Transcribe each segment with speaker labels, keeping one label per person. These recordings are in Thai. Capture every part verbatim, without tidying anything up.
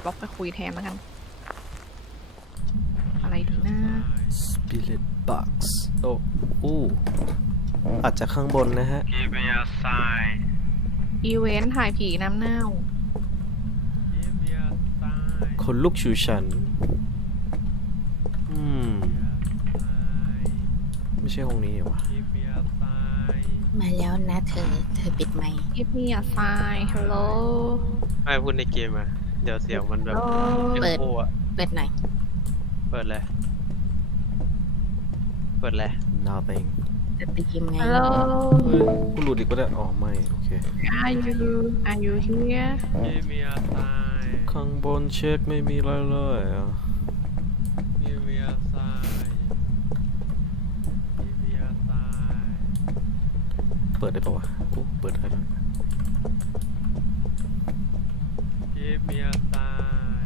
Speaker 1: บล็อกไปคุยแทนแล้วกันอะไรดีนะ
Speaker 2: Spirit Box โอ้อู้อาจจะข้างบนนะฮะ
Speaker 3: Give me a sign
Speaker 1: อีเวนต์ถ่ายผีน้ำเน่า
Speaker 3: Give me a sign
Speaker 2: คนลุกชูชันอืมไม่ใช่ห้องนี้เหรอวะ
Speaker 3: Give me a sign
Speaker 4: มาแล้วนะเธอ เธอปิดไมค์
Speaker 1: Give me a sign Hello
Speaker 3: ไม่พูดในเกมอะเดี๋ยวเสียงมันแบบ
Speaker 4: เปิด
Speaker 3: โอ้อะ
Speaker 4: เปิดหน่อย
Speaker 3: เปิดเลยเปิดเลย
Speaker 2: Nothing
Speaker 4: จะตีมไง
Speaker 1: Hello
Speaker 2: เฮ้ยกูหลุดอีกก็ได้อ๋อไม่โอเค
Speaker 1: Are you Are you here
Speaker 3: Give me a sign
Speaker 2: ข้างบนเช็คไม่มีอะไรเลยอ่ะ
Speaker 3: Give me a sign Give me a sign
Speaker 2: เปิดได้ปะวะโอ้เปิดได้แล้ว
Speaker 3: Give me a sign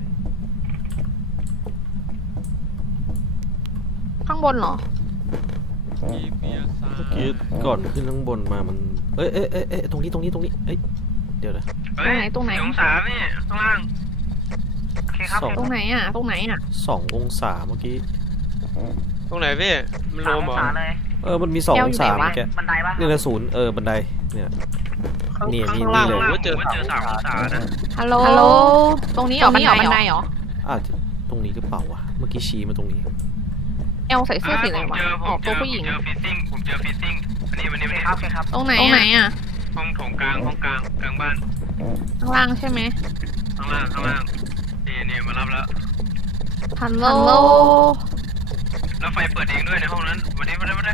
Speaker 1: ข้างบนเหรอ
Speaker 3: Give me a sign
Speaker 2: เมื่อกี้ก่อนขึ้นข้างบนมามันเอ้ยเอ้ยเอ้ยเอ้ยตรงนี้ตรงนี้ตรงนี้เอ้ยเดี๋ยวนะ
Speaker 1: ตรงไหนตรงไหน
Speaker 3: สี่องศานี่ข้างล่างโอเคครับ
Speaker 2: สอง
Speaker 1: ตรงไหนอ่ะ ตรงไหนอ่ะ
Speaker 2: สององศาเมื่อกี้
Speaker 3: ตรงไหนพี่มันรวมเหรอ
Speaker 2: เออมันมีสอง
Speaker 1: แก้
Speaker 2: อ
Speaker 1: ว
Speaker 2: ง
Speaker 1: อยู่
Speaker 2: ศา
Speaker 1: ไหนวะ
Speaker 2: เมื่อกี้
Speaker 5: บันไดปะ
Speaker 2: นี่นะศูนย์เออบันไดเนี่ยนี่นี่
Speaker 3: ข้างล่าง
Speaker 2: นี่
Speaker 3: ผ
Speaker 2: เล
Speaker 3: ม
Speaker 2: ย
Speaker 3: ก็เจอเจอสามองศานะ
Speaker 1: ฮัลโหลฮัลโหลตรงนี้เหรอบันไดบันไดเหรอ
Speaker 2: อาจจะตรงนี้หรือเปล่าวะเมื่อกี้ชี้มาตรงนี้
Speaker 1: เอลใส่เสื้อสีอะไรวะออกตัวผู้หญิง
Speaker 3: ผมเจอฟิซซิ่งผมเจอฟิซซิ่งอันนี้วันนี้
Speaker 5: โอ
Speaker 3: ไม่
Speaker 5: เค
Speaker 3: ได้
Speaker 5: ครับโอเคครับ
Speaker 1: ตรงไหนตรงไหนอ่ะ
Speaker 3: ห้องโถงกลางห้องกลางกลางบ้าน
Speaker 1: ข้างล่างใช่ไหม
Speaker 3: ข้างล่างข้างล่างนี่นี่มารับแล้ว
Speaker 1: ฮัลโหล
Speaker 3: แล้วไฟเปิดเองด้วยในห้องนั้นวันนี้มาได้มาได้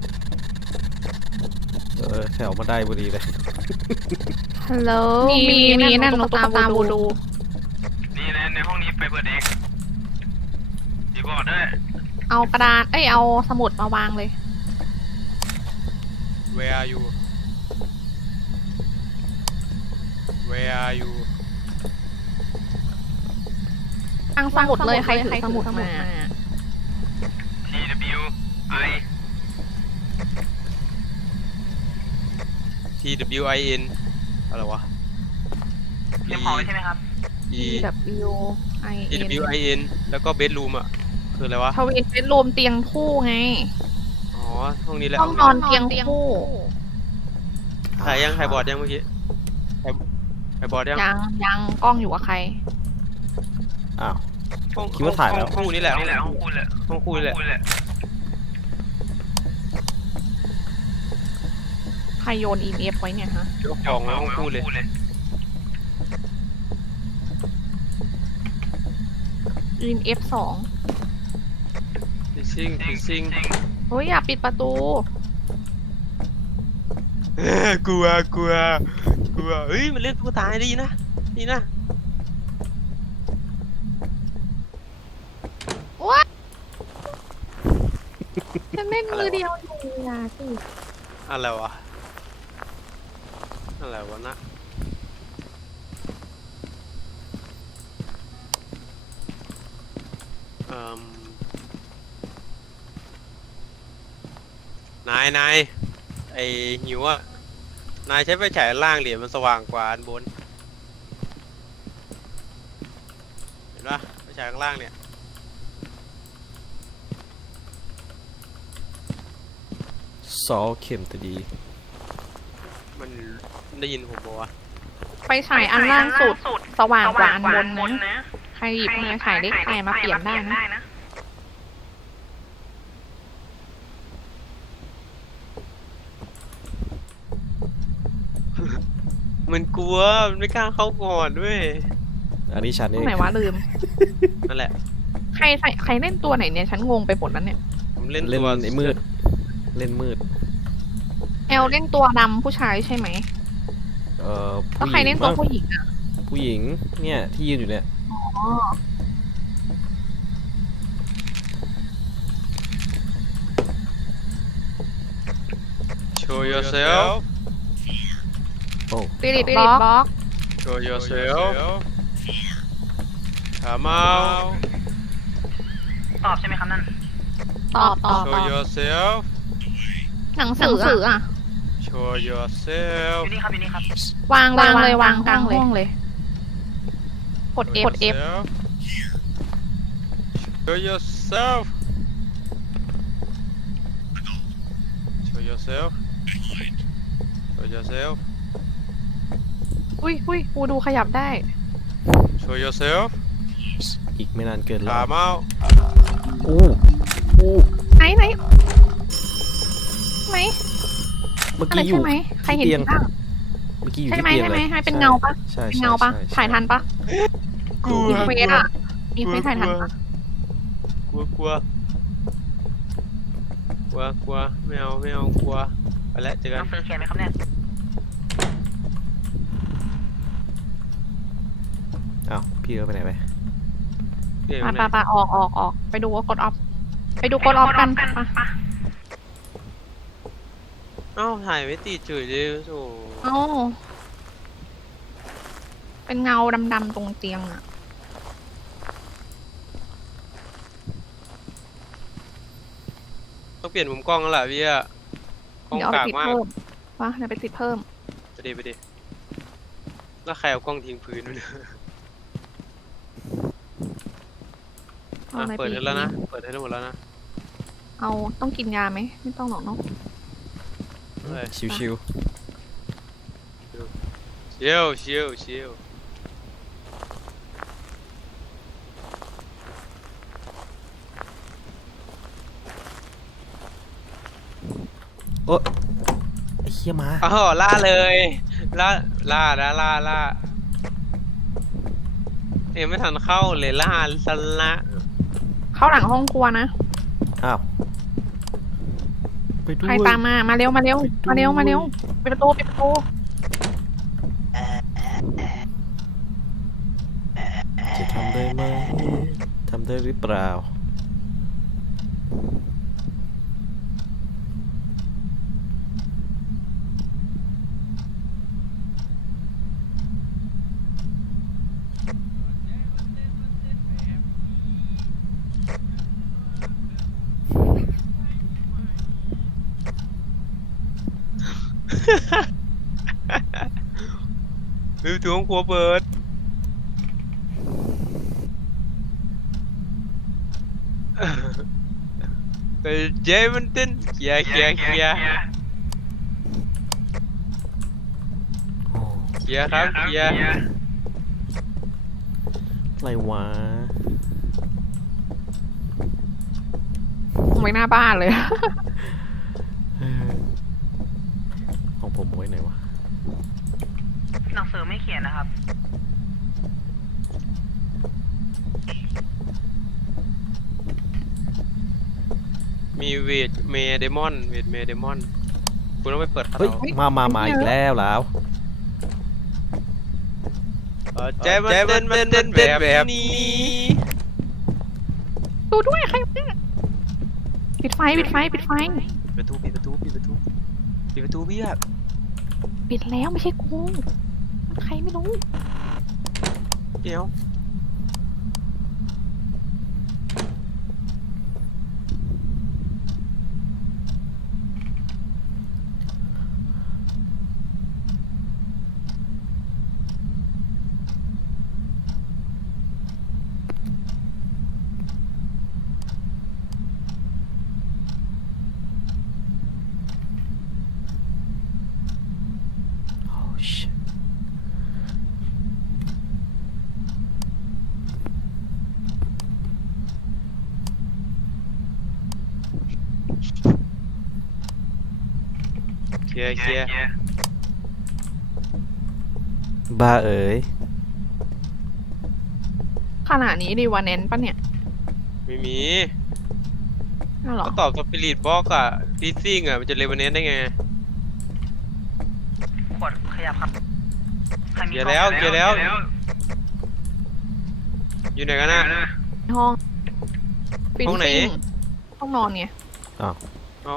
Speaker 2: เออแถวมาได้พอดีเลย
Speaker 1: ฮัลโหลมีมีนั่นตุ๊กตาบูดู
Speaker 3: นี่ในในห้องนี้ไฟเปิดเองดีบอร์ดด้วย
Speaker 1: เอากระดานเอ้ยเอาสมุดมาวางเลย
Speaker 3: Where are you Where are you
Speaker 1: ตั้งสมุดเลยใครถือสมุดมา
Speaker 3: T W I T W I N อะไรวะ
Speaker 5: เตรียมของไว้ใช่ไหมครับ
Speaker 3: E
Speaker 1: W I
Speaker 3: T
Speaker 1: N
Speaker 3: W I N แล้วก็เบดรูมอ่ะคืออะไรวะ
Speaker 1: ทวินเป็นรวมเตียงคู่ไง
Speaker 3: อ๋อห้องนี้แหละ
Speaker 1: ห้องนอนเตียงคู่
Speaker 3: ถ่ายยังถ่ายบอร์ดยังเมื่อกี้ถ่ายถ่ายบอร์ดยัง
Speaker 1: ยังยังกล้องอยู่กับใคร
Speaker 2: อ้าว
Speaker 3: ห้อง
Speaker 2: คิดว่าถ่ายแล้ว
Speaker 3: ห้องคู่นี่แหละห้องคู่แหละห้องคู่นี่แหละ
Speaker 1: ใครโยน อี เอ็ม เอฟ ไว้เนี่ยฮะ
Speaker 3: ยกของห้องคู่เลย
Speaker 1: อี เอ็ม เอฟ สอง
Speaker 3: ฟิซซิ่งฟิซซิ่ง
Speaker 1: เฮ้ยอย่าปิดประตู
Speaker 3: กลัวกลัวกลัวเฮ้ยมันเล่นตุ๊กตาดีนะดีนะ
Speaker 1: ว้าฉันเล่นมือเดียวอยู่นะสิ
Speaker 3: อะไรวะอะไรวะนะเอ่มนายนายไอหิวอะนายใช้ไฟฉายล่างเหรียญมันสว่างกว่าอันบนเห็นปะไฟฉายข้างล่างเนี่ย
Speaker 2: ซอเข็มตะดี
Speaker 3: มันได้ยินผมบอกว่า
Speaker 1: ไฟฉายอันล่างสุด สว่างกว่าอันบน
Speaker 5: บน
Speaker 1: นะ
Speaker 5: นะ
Speaker 1: ใครหยิบมาฉายเล็กใครมาเปลี่ยนได้นะ
Speaker 3: มันกลัวมันไม่กล้าเข้าก่อนด้วย
Speaker 2: อันนี้ฉัน
Speaker 1: ต
Speaker 2: เอ
Speaker 1: รง
Speaker 2: ง
Speaker 1: ไหนวะลืม
Speaker 3: นั่นแหละ
Speaker 1: ใครใส่ใครเล่นตัวไหนเนี่ยฉันงงไปหมดแล้วเนี่ย
Speaker 3: ผมเล่น
Speaker 2: เล่น
Speaker 3: ตัว
Speaker 2: ไอ้มืดเล่นมืด
Speaker 1: แอลเล่นตัวดำผู้ชายใช่ไหม
Speaker 2: เอ่อ
Speaker 1: แล้วใครเล่นตัวผู้หญิงอ่ะ
Speaker 2: ผู้หญิงเนี่ยที่ยืนอยู่เนี่ย
Speaker 1: อ๋อ
Speaker 3: โชว์ yourself
Speaker 2: โอ้
Speaker 1: ปิริตบล็อก
Speaker 3: show yourself come out
Speaker 5: ตอบใช่ไหมครับนั่น
Speaker 1: ตอบตอบ
Speaker 3: show yourself
Speaker 1: หนังสืออ่ะ
Speaker 3: show yourself
Speaker 5: อยู่นี่ครับอยู่นี่ครับ
Speaker 1: วางวางเลยวางกลางห้องเลยกด F กด F
Speaker 3: Show yourself Show yourself Show yourself
Speaker 1: อุ้ยอุ้ยกูดูขยับได้
Speaker 3: Show yourself
Speaker 2: อีกไม่นานเกินรอ
Speaker 3: Come out
Speaker 2: อู้อู้
Speaker 1: ไหนไหนไหน
Speaker 2: เมื่อ
Speaker 1: อะไร
Speaker 2: กี้อยู่
Speaker 1: ใช่ไหมใครเห็น
Speaker 2: ที่ตียง
Speaker 1: บ้าง
Speaker 2: เมื่อกี้อยู่
Speaker 1: ใช่
Speaker 2: ที่
Speaker 1: ไหม
Speaker 2: เตียง
Speaker 1: ใช่ไหม
Speaker 2: เลย
Speaker 1: ให้เป็นเงาปะ
Speaker 2: ใช่
Speaker 1: เป็น
Speaker 2: ใช่
Speaker 1: เงาปะ
Speaker 2: ใช่ใช่
Speaker 1: ถ่ายทันปะ
Speaker 3: กลัว
Speaker 1: มีเฟซอะมีเฟซถ่ายทันปะ
Speaker 3: กลัวกลัวกลัวกลัวไม่เอาไม่เอากลัวไปแล้วเจอ
Speaker 5: ห
Speaker 3: กั
Speaker 5: นั
Speaker 3: น
Speaker 5: งสือเขียนไหมครับเนี่ย
Speaker 2: อ้าวพี่เอิร์ธไปไหนไป
Speaker 3: เดี๋ยว
Speaker 1: ปะ
Speaker 3: นะ
Speaker 1: ปะปะออกออกออกไปดูว่ากดออฟไปดูกดออฟกันปะ
Speaker 3: เอ้าถ่ายไม่ติดจุ๋ยดิโอ้
Speaker 1: เอ้าเป็นเงาดำๆตรงเตียงอะ
Speaker 3: ต้องเปลี่ยนมุมกล้องแล้วล่ะพี่อะกล้อง
Speaker 1: เดี๋ยวเอาไป
Speaker 3: กาก
Speaker 1: ติด
Speaker 3: มาก
Speaker 1: เพิ่มวะเดี๋ยวไปติดเพิ่ม
Speaker 3: ไปดิไปดิแล้วใครเอากล้องทิ้งพื้นไว้เนี่ย
Speaker 1: เอา
Speaker 3: อ่ะ
Speaker 1: อะไร
Speaker 3: เปิด
Speaker 1: ไป
Speaker 3: ให้แล้วนะเปิดให้ได้หมดแล้วนะ
Speaker 1: เอาต้องกินยาไหมไม่ต้องหรอกเนาะ
Speaker 3: เฮ้ย
Speaker 2: ชิว
Speaker 3: ชิลชิลชิล
Speaker 2: ๆโอ๊ยไอ้เหี้ยมา
Speaker 3: อ้าวล่าเลยล่าล่าล่าล่าล่าเอ็มไม่ทันเข้าเลยล่าสละ
Speaker 1: เข้าหลังห้องครัวนะ
Speaker 2: อ้าวไปด้วย
Speaker 1: ใครตามมามาเร็วมาเร็วมาเร็วมาเร็วปิดประตูปิดประตู
Speaker 2: จะทำได้ไหมทำได้หรือเปล่า
Speaker 3: ดูตัวของครัวเปิดเฮ้ยเจมันเต้นเคลียร์เคลียร์เคลียร์
Speaker 2: โอ้
Speaker 3: เคลียร์ครับเคลียร์
Speaker 2: อะไรวะ
Speaker 1: ไว้หน้าบ้านเลย
Speaker 2: เออของผมไว้ไหนวะ
Speaker 5: หนังสือไม่เขียนนะครับ
Speaker 3: มีเวทเมเดมอนเวทเมเดมอนคุณต้องไปเปิดคา
Speaker 2: เฮ้ย
Speaker 3: ราโอเกะ
Speaker 2: มามามาอีกแล้วแล้ว
Speaker 3: เออเจมันเต้นมันเต้นแบบนี้
Speaker 1: ดูด้วยใครเนี่ยปิดไฟปิดไฟปิดไฟ
Speaker 3: ประตูปิดประตูปิดประตูปิดประตูพี่อะ
Speaker 1: ปิดแล้วไม่ใช่กูใครไม่รู้
Speaker 3: เดี๋ยว
Speaker 2: โอ้ชิต
Speaker 3: เคลียร์เคลียร์
Speaker 2: บ้าเอ๋ย
Speaker 1: ขนาดนี้ดีวาเน้นปะเนี่ย
Speaker 3: ไม่มี
Speaker 1: น่าหรอ
Speaker 3: ก็ตอบสปิริตบล็อกอะฟิซซิ่งอะมันจะเลเวเนนได้ไง
Speaker 5: กดขยับครับใครมี
Speaker 3: เขียน
Speaker 5: กล้อง
Speaker 3: แล้วเขียนแล้ว อยู่ไหนกันน่ะ
Speaker 1: ห้องฟิน
Speaker 3: ห้องไหน
Speaker 1: ซิ่ห้องนอนไง
Speaker 2: อ้าว
Speaker 3: อ๋อ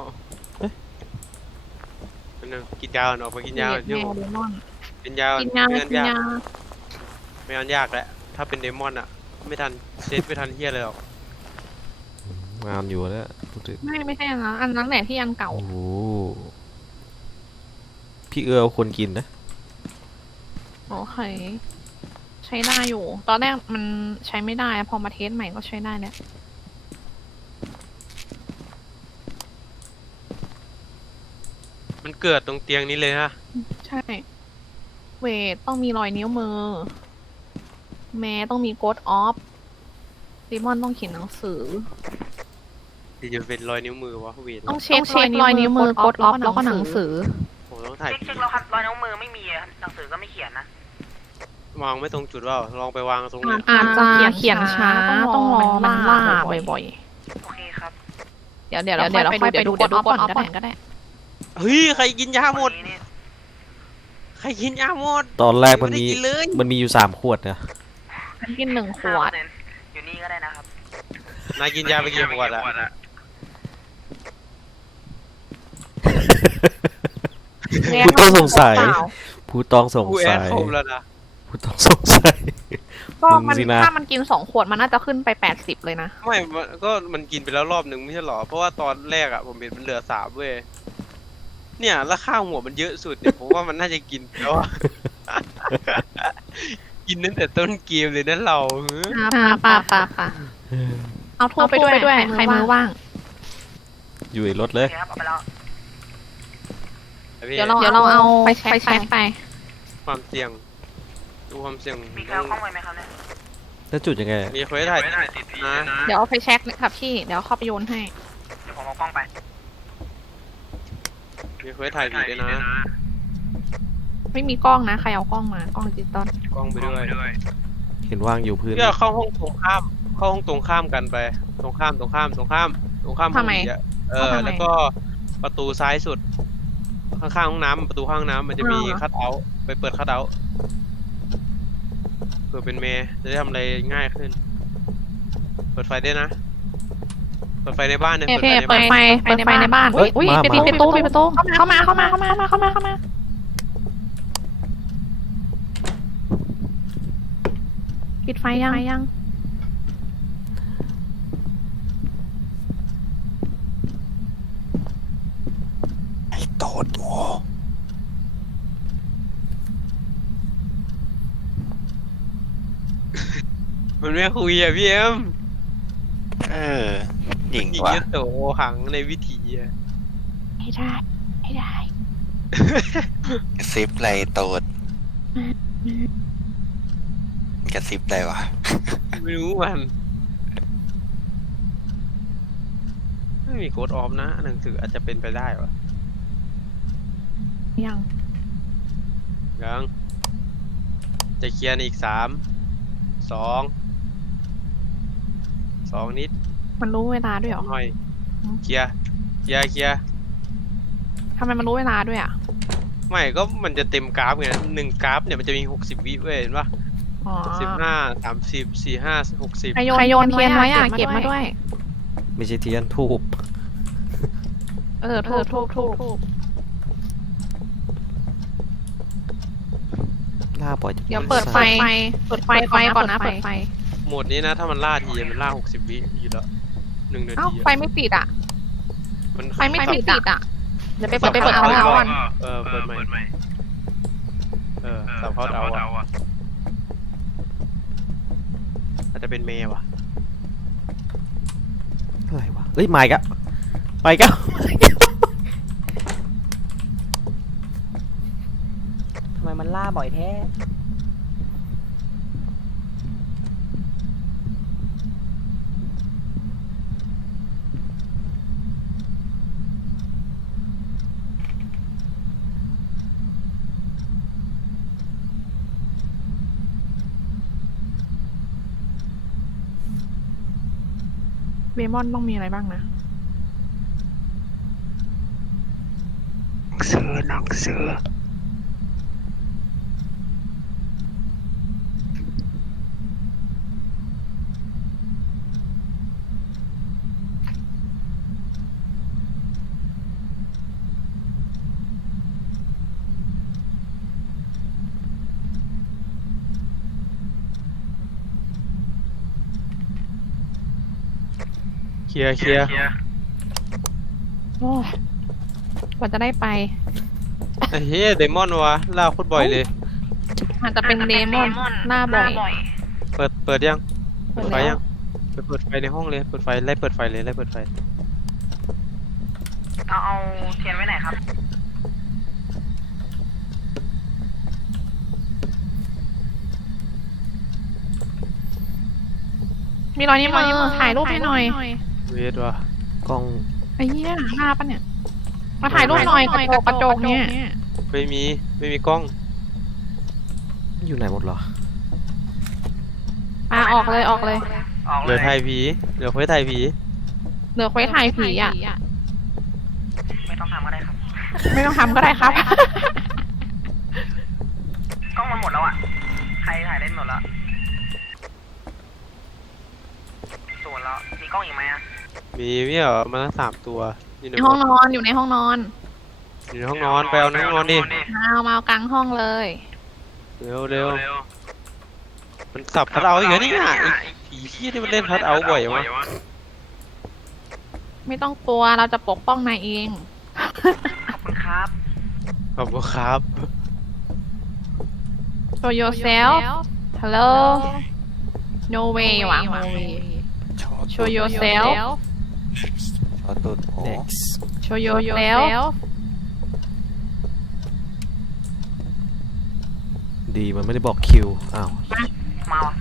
Speaker 3: อันนึงกินยาก่อนออกไปกินยาก่อน
Speaker 1: แม
Speaker 3: เดี๋ยว
Speaker 1: วเดมอน
Speaker 3: กินยาก่อน
Speaker 1: กินยา
Speaker 3: ไม่งั้น
Speaker 1: กิน
Speaker 3: ยาก
Speaker 1: ยา
Speaker 3: ไม่งั้นยากแล้วถ้าเป็นเดมอนอะไม่ทันเซตไม่ทันเฮียเลยหรอก
Speaker 2: งานอยู่แล้วพูดถึง
Speaker 1: ไม่ไม่ใช่อันนั้นอันนั้นแหละที่อันเก่า
Speaker 2: โอ้โหพี่เอือเอาคนกินนะ
Speaker 1: โอเคใช้ได้อยู่ ตอนแรกมันใช้ไม่ได้พอมาเทสใหม่ก็ใช้ได้แล้ว
Speaker 3: มันเกิดตรงเตียงนี้เลยฮะ
Speaker 1: ใช่ เวทต้องมีรอยนิ้วมือ แม้ต้องมีโกดออฟดิมอนต้องเขียนหนังสือ
Speaker 3: ที่จะเป็นรอยนิ้วมือวะเวน
Speaker 1: ต้องเช็ครอยนิ้วมือโกดออฟแล้วก็หนังสือ
Speaker 3: ผมต้องถ่าย
Speaker 5: เช็คเช็คแล้วครับรอยนิ้วมือไม่มีอะหนังสือก็ไม่เขียนนะ
Speaker 3: วางไม่ตรงจุดว่าลองไปวางตรงนี้
Speaker 1: อาจจะเขียนช้าต้องรอมันล่าบ่อย
Speaker 5: โอเคครับ
Speaker 1: ๆ เดี๋ยวเดี๋ยวเราค่อยไปดูเดี๋ยวดูโกดออฟก่อนก็ได้
Speaker 3: เฮ้ยใครกินยาหมด
Speaker 5: วันนี้นี่
Speaker 3: ใครกินยาหมด
Speaker 2: ตอนแรกมันมี
Speaker 3: ไได้กิเลย
Speaker 2: มันมีอยู่สามขวดนะ
Speaker 1: ฉันกินหนึ่งขวด
Speaker 5: 5%อยู่นี่ก็ได้นะครับ
Speaker 3: นายกินยาไปกี่ขวดอะ
Speaker 2: ผู้ต้องสงสัย ผู้ต้องสง
Speaker 3: กูแอ
Speaker 2: สั
Speaker 3: ด
Speaker 2: ย
Speaker 3: คมแล้วนะ
Speaker 2: ผู้ต้องสงสัย
Speaker 1: ก็มัน
Speaker 2: มึงสินะ
Speaker 1: ถ้ามันกินสองขวดมันน่าจะขึ้นไปแปดสิบเลยนะ
Speaker 3: ไม่มันก็มันกินไปแล้วรอบหนึ่งไม่ใช่หรอ เพราะว่าตอนแรกอะผมเห็นมันเหลือสามเว้ย เนี่ยแล้วข้าวหัวมันเยอะสุดเนี่ยผมว่ามันน่าจะกินแล้วอะ กินตั้งแต่ต้นเกมเลยนะเราเฮ้ย
Speaker 1: ป่าป่าป่าป่าเอาทั่วไปด้วย ใครมือว่าง
Speaker 2: อยู่ในรถเล
Speaker 5: โอย เคครับเอาไปแล้ว
Speaker 1: เดี๋ยวเราเดี๋ยวเราเอาไปแช็คไป
Speaker 3: ความเสี่ยง ดูความเสี่ยง
Speaker 5: มีใครเอากล้องไว้ไหมครับเนี่ย
Speaker 2: แล้วจุดยังไง
Speaker 3: มีเควสถ่ายนะ
Speaker 1: เดี๋ยวเอาไปเช็คครับพี่ เดี๋ยวเข้าไปโยนให้
Speaker 5: เดี๋ยวผมเอากล้องไป
Speaker 3: มีเควสถ่ายผีด้วยนะ
Speaker 1: ไม่มีกล้องนะ ใครเอากล้องมา กล้องดิจิตอล
Speaker 3: กล้องไปด้วย
Speaker 2: เห็นว่างอยู่พื้น
Speaker 3: เพื่อเข้าห้องตรงข้าม เข้าห้องตรงข้ามกันไป ตรงข้ามตรงข้ามตรงข้าม ตรงข้ามห้องผีอะเออ แล้วก็ประตูซ้ายสุด ข้างๆห้องน้ำประตูห้องน้ำมันจะมีคัทเอาท์ไปเปิดคัทเอาท์เผื่อเป็นเมย์จะได้ทำอะไรง่ายขึ้น เปิดไฟได้นะ เปิดไฟในบ้านเนี่ย
Speaker 1: โอ
Speaker 3: เปิด
Speaker 1: เค
Speaker 3: ไฟใน
Speaker 1: เปิ
Speaker 3: บ้า
Speaker 1: ด
Speaker 3: น
Speaker 1: ไฟ เปิดไฟในบ้าน
Speaker 2: เฮ้ย
Speaker 1: อุ้ย
Speaker 2: มา
Speaker 1: ปิด
Speaker 2: มา
Speaker 1: ประตูปิดประตู เข้ามา เข้ามา เข้ามา เข้ามา เข้ามา เข้ามา ปิดไฟยังยัง
Speaker 2: โตดโง่
Speaker 3: มันไม่คุยอ่ะพี่เอ็ม
Speaker 6: เออหญิง
Speaker 3: หญิง
Speaker 6: ว่ะ
Speaker 3: ยโตหังในวิถีอ่ะ
Speaker 1: ไม่ได้ ไม่ได้
Speaker 6: กระซิบไรโตดกระซิบอะไรวะ
Speaker 3: ไม่รู้มันไม่มีโค้ดออฟนะหนังสืออาจจะเป็นไปได้วะ
Speaker 1: ยัง
Speaker 3: ยังจะเคลียร์ในอีกสามสองสองนิด
Speaker 1: มันรู้เวลาด้วยเหรอ
Speaker 3: หน่อยเคลียร์เคลียร์เคลียร์
Speaker 1: ทำไมมันรู้เวลาด้วยอ่ะ
Speaker 3: ไม่ก็มันจะเต็มกราฟไงหนึ่งกราฟเนี่ยมันจะมีหกสิบวิเว้ยเห็นปะ
Speaker 1: อ๋อ
Speaker 3: สิบห้าสามสิบสี่ห้าหกสิบ
Speaker 1: ใครโยนใครโยนเทียนไว้อ่ะ เก็บมาด้วย
Speaker 2: ไม่ใช่เทียนทูบ
Speaker 1: เออถูกถูกถูกถูก
Speaker 2: ล่าปล่อยจะ
Speaker 1: เดี๋ยวเปิดไฟ เปิดไฟไฟก่อนนะ เปิดไฟ
Speaker 3: โหมดนี้นะถ้ามันล่าทีมันล่าหกสิบวิอยู่แล้วหนึ่งนา
Speaker 1: เอ้า
Speaker 3: ที
Speaker 1: ไฟไม่ติดอ่ะ
Speaker 3: มัน
Speaker 1: ไฟไม่ติดอ่ะ เดี๋ยวไปเปิดไปเปิดเอาเอาก่อน
Speaker 3: เออเปิดใหม่เออสับพอดเอาอ่ะอาจจะเป็นเมย์ว่ะ
Speaker 2: อะไรวะเอ้ยมาอีกอะไปอีกัน
Speaker 7: ทำไมมันล่าบ่อยแท้
Speaker 1: เบมอนต้องมีอะไรบ้างนะ
Speaker 6: ซื้อหนังสือ
Speaker 3: เคลียร์เคลียร์
Speaker 1: โอ้ยกว่าจะได้ไป
Speaker 3: ไอ้เฮ้ยเดมอนวะล่าโคตรบ่อยเลย
Speaker 2: จะ
Speaker 1: อาจจะเป็นเดมอนหน้าบ่อย
Speaker 3: เปิดเปิดยัง
Speaker 1: เปิ
Speaker 3: เปิ
Speaker 1: ด
Speaker 3: ดไฟ
Speaker 1: แล้ว
Speaker 3: ยังไปเปิดไฟในห้องเลยเปิดไฟไล่เปิดไฟเลยไล่เปิดไฟ
Speaker 5: เอาเอาเทียนไว้ไหนครับ
Speaker 1: มีรอยนิ้วมือถ่ายรูปให้หน่อย
Speaker 3: เวทว่ะ
Speaker 2: กล้อง
Speaker 1: ไอ้เหี้ยหน้าปะเนี่ย มาถ่ายรูปหน่อยกระจกกระจกเนี่ย
Speaker 3: ไม่มีไม่มีกล้อง
Speaker 2: อยู่ไหนหมดเหรอ
Speaker 1: อ่ะออกเลยออกเลย
Speaker 5: ออก
Speaker 3: เห
Speaker 5: เล
Speaker 3: ลือย ถ่ายผีเหลือไว้ถ่ายผี
Speaker 1: เหลือไว้ถ่ายผีอ่ะ
Speaker 5: ไม่ต้องทำก็ได้ครับ
Speaker 1: ไม่ต้องทำก็ได้ครับ
Speaker 5: กล้องมันหมดแล้วอ่ะ ใครถ่ายเล่นหมดแล้วส่วนแล้ว มีกล้องอีกไหมอ่ะ
Speaker 3: มีไม่เหรอมาตั้งสามตัวอยู่ใน
Speaker 1: ในห้องนอนอยู่ในห้องนอน
Speaker 3: อยู่ในห้องนอนไปเอาในห้องนอนดิ
Speaker 1: เอามาเอากลางห้องเลย
Speaker 3: เร็วเร็วมันสับพัดเอาอีกเหรอเนี่ยไอ้ผีที่นี่มันเล่นพัดเอาบ่อยวะ
Speaker 1: ไม่ต้องกลัวเราจะปกป้องนายเอง
Speaker 5: ขอบคุณครับ
Speaker 3: ขอบคุณครับ
Speaker 1: Show yourself Hello No way ว่ะ Show yourself
Speaker 6: ชอตุดโอ้
Speaker 2: next
Speaker 1: Show yourself
Speaker 2: ดีมันไม่ได้บอกคิว อ้าว
Speaker 5: มาว่ะ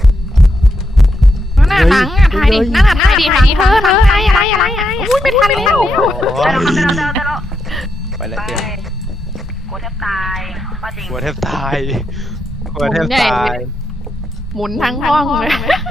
Speaker 1: หน้าหนังอ่ะถ่ายดิหน้าหนังถ่ายดิถ่ายดิเธอเธออะไรอะไรอะไรอะไรอุ้ยไม่ทันแล้ว
Speaker 5: ได้แล้วครับได้แล้วได้แล้ว
Speaker 3: ไปแล้วเตี้ย
Speaker 5: กลัวแทบตายว่าจริง
Speaker 3: กลัวแทบตายกลัวแทบตาย
Speaker 1: หมุนทั้งห้องเลย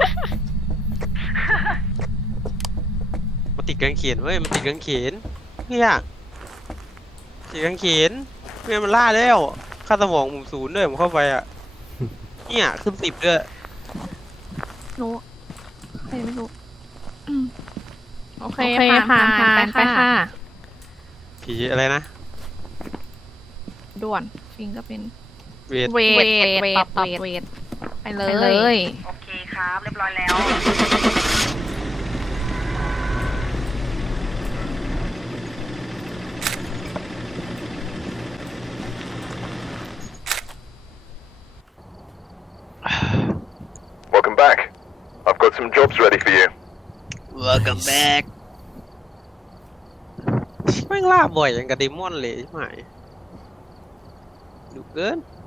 Speaker 3: มันติดกางเขนเว้ยมันติดกางเขนเนี่ยติดกางเขนเนี่ยมันล่าแล้วค่าสมองหมุนศูนย์ด้วยผมเข้าไปอ่ะเนี่ยขึ้นสิบด้วย
Speaker 1: รู้ใครไม่รู้อืมโอเคผ่านผ่านไปค่ะ
Speaker 3: ผีอะไรนะ
Speaker 1: ด่วนฟิงก็เป็น
Speaker 3: เวท
Speaker 1: เวทเวทตอบเวทไปเลย
Speaker 5: โอเคครับ เรียบร้อยแล้ว
Speaker 8: Welcome back. I've got some jobs ready for you.
Speaker 6: welcome back
Speaker 3: แม่งล่าบ่อยอย่างกับเดมอนเลยใช่ไหมดุเกิน